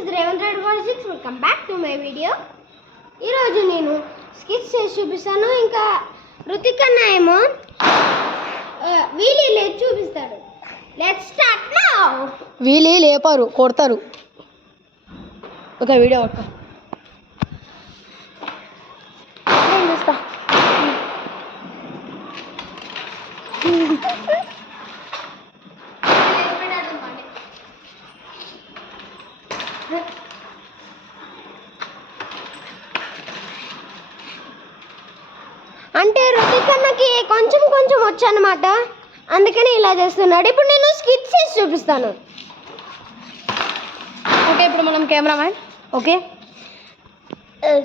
is Revan Red 46. Welcome back to my video. ఈరోజు నేను skits చేసి చూపిస్తాను. ఇంకా రుతిక్ అన్న ఏమో వీలీ లేచి చూపిస్తాడు. Let's start now. వీలీ లేపారు, కొడతారు. ఒక వీడియో పట్టుకో. నేను చూస్తా. అంటే రుతిక్ అన్నకి కొంచెం కొంచెం వచ్చు అన్నమాట, అందుకని ఇలా చేస్తున్నాడు. ఇప్పుడు నేను స్కిట్స్ చేసి చూపిస్తాను. ఓకే, ఇప్పుడు మనం కెమెరామ్యాన్. ఓకే,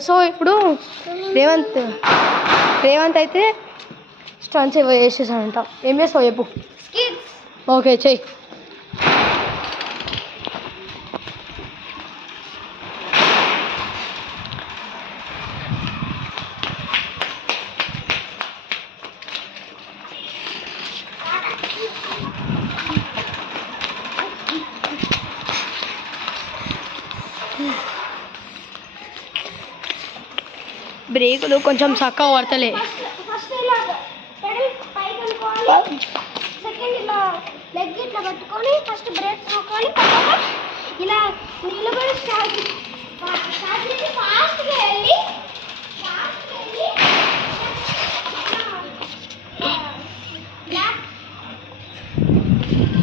సో ఇప్పుడు రేవంత్ అయితే స్టన్స్ ఏవో వేసేసాడంట. ఏం చేస్తావు చెప్పు. స్కిట్స్. ఓకే, చెయ్యి. బ్రేకులు కొంచెం చక్కగా పడతలే. ఫస్ట్ ఇలా పెడల్ పైకి అనుకోవాలి, సెకండ్ ఇలా లెగ్ ఇట్లా పట్టుకొని ఫస్ట్ బ్రేక్ నొక్కాలి, తర్వాత ఇలా నిలబడి స్టార్ట్ చేసి ఫాస్ట్గా వెళ్ళి back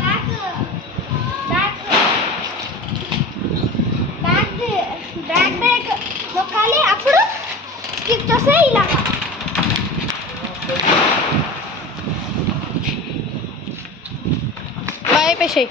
back back back back brake నొక్కాలి. అప్పుడు స్కిప్ చేస్తే ఇలా వైపేసేయి.